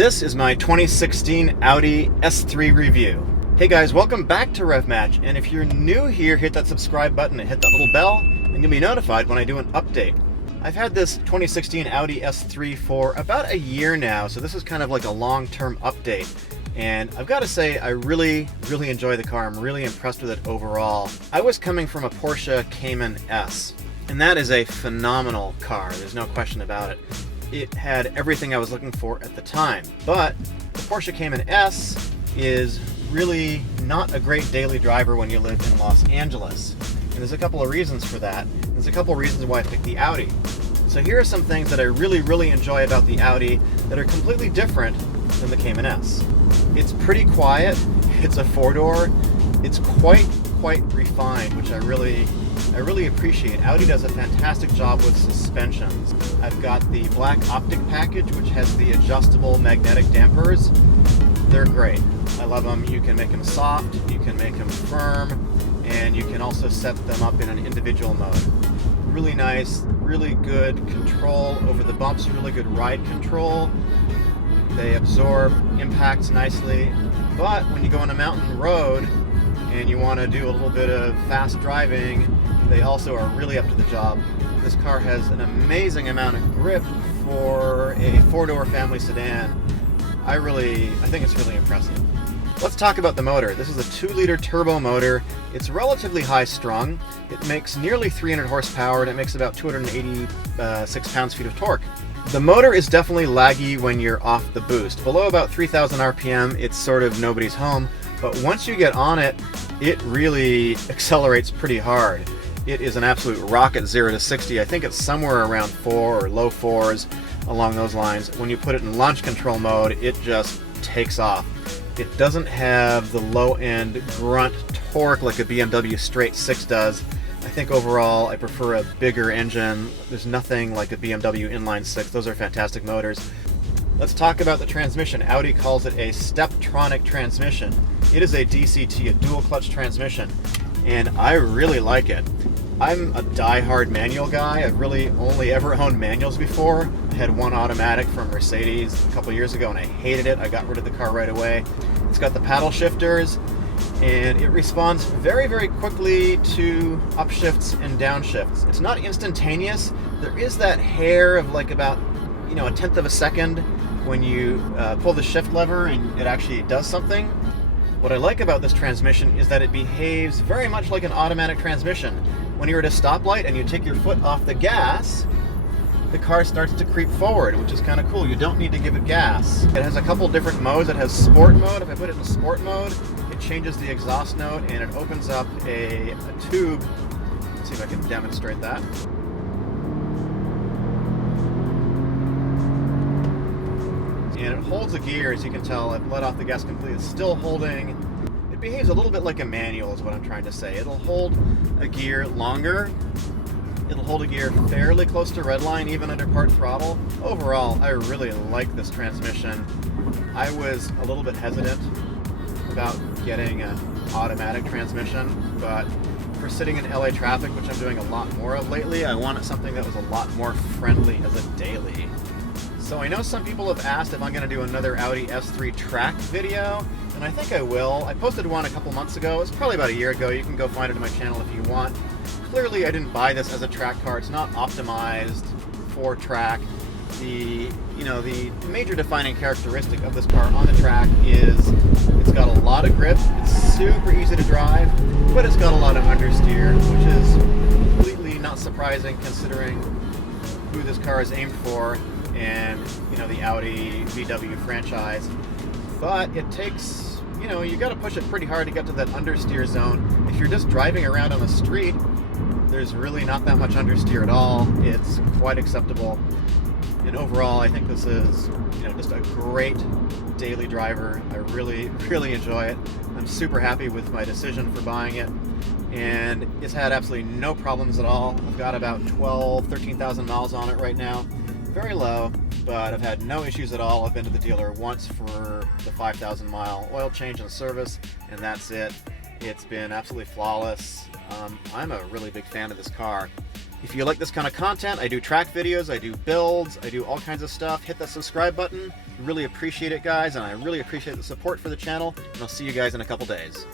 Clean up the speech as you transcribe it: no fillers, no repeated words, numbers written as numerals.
This is my 2016 Audi S3 review. Hey guys, welcome back to RevMatch, and if you're new here, hit that subscribe button and hit that little bell, and you'll be notified when I do an update. I've had this 2016 Audi S3 for about a year now, so this is kind of like a long-term update. And I've got to say, I really enjoy the car. I'm really impressed with it overall. I was coming from a Porsche Cayman S, and that is a phenomenal car. There's no question about it. It had everything I was looking for at the time, but the Porsche Cayman S is really not a great daily driver when you live in Los Angeles. And there's a couple of reasons for that. There's a couple of reasons why I picked the Audi. So here are some things that I really enjoy about the Audi that are completely different than the Cayman S. It's pretty quiet. It's a four-door. It's quite refined, which I really appreciate. Audi does a fantastic job with suspensions. I've got the black optic package, which has the adjustable magnetic dampers. They're great. I love them. You can make them soft, you can make them firm, and you can also set them up in an individual mode. Really nice, really good control over the bumps, really good ride control. They absorb impacts nicely, but when you go on a mountain road and you want to do a little bit of fast driving, they also are really up to the job. This car has an amazing amount of grip for a four-door family sedan. I think it's really impressive. Let's talk about the motor. This is a 2-liter turbo motor. It's relatively high strung. It makes nearly 300 horsepower and it makes about 286 pounds-feet of torque. The motor is definitely laggy when you're off the boost. Below about 3,000 RPM, it's sort of nobody's home, but once you get on it, it really accelerates pretty hard. It is an absolute rocket 0 to 60. I think it's somewhere around 4 or low 4s along those lines. When you put it in launch control mode, it just takes off. It doesn't have the low-end grunt torque like a BMW straight 6 does. I think overall I prefer a bigger engine. There's nothing like a BMW inline 6. Those are fantastic motors. Let's talk about the transmission. Audi calls it a STronic transmission. It is a DCT, a dual clutch transmission, and I really like it. I'm a die-hard manual guy. I've really only ever owned manuals before. I had one automatic from Mercedes a couple years ago and I hated it. I got rid of the car right away. It's got the paddle shifters and it responds very quickly to upshifts and downshifts. It's not instantaneous. There is that hair of like about, a tenth of a second when you pull the shift lever and it actually does something. What I like about this transmission is that it behaves very much like an automatic transmission. When you're at a stoplight and you take your foot off the gas, the car starts to creep forward, which is kind of cool. You don't need to give it gas. It has a couple different modes. It has sport mode. If I put it in sport mode, it changes the exhaust note and it opens up a tube. Let's see if I can demonstrate that. And it holds a gear, as you can tell. I've let off the gas completely. It's still holding. It behaves a little bit like a manual is what I'm trying to say. It'll hold a gear longer. It'll hold a gear fairly close to redline, even under part throttle. Overall, I really like this transmission. I was a little bit hesitant about getting an automatic transmission, but for sitting in LA traffic, which I'm doing a lot more of lately, I wanted something that was a lot more friendly as a daily. So I know some people have asked if I'm going to do another Audi S3 track video, and I think I will. I posted one a couple months ago. It's probably about a year ago. You can go find it on my channel if you want. Clearly, I didn't buy this as a track car. It's not optimized for track. The major defining characteristic of this car on the track is it's got a lot of grip. It's super easy to drive, but it's got a lot of understeer, which is completely not surprising considering who this car is aimed for and the Audi VW franchise. But it takes, you got to push it pretty hard to get to that understeer zone. If you're just driving around on the street, there's really not that much understeer at all. It's quite acceptable. And overall, I think this is, just a great daily driver. I really enjoy it. I'm super happy with my decision for buying it. And it's had absolutely no problems at all. I've got about 13,000 miles on it right now. Very low, but I've had no issues at all. I've been to the dealer once for the 5,000 mile oil change and service, and that's it. It's been absolutely flawless. I'm a really big fan of this car. If you like this kind of content, I do track videos, I do builds, I do all kinds of stuff. Hit that subscribe button. Really appreciate it, guys, and I really appreciate the support for the channel, and I'll see you guys in a couple days.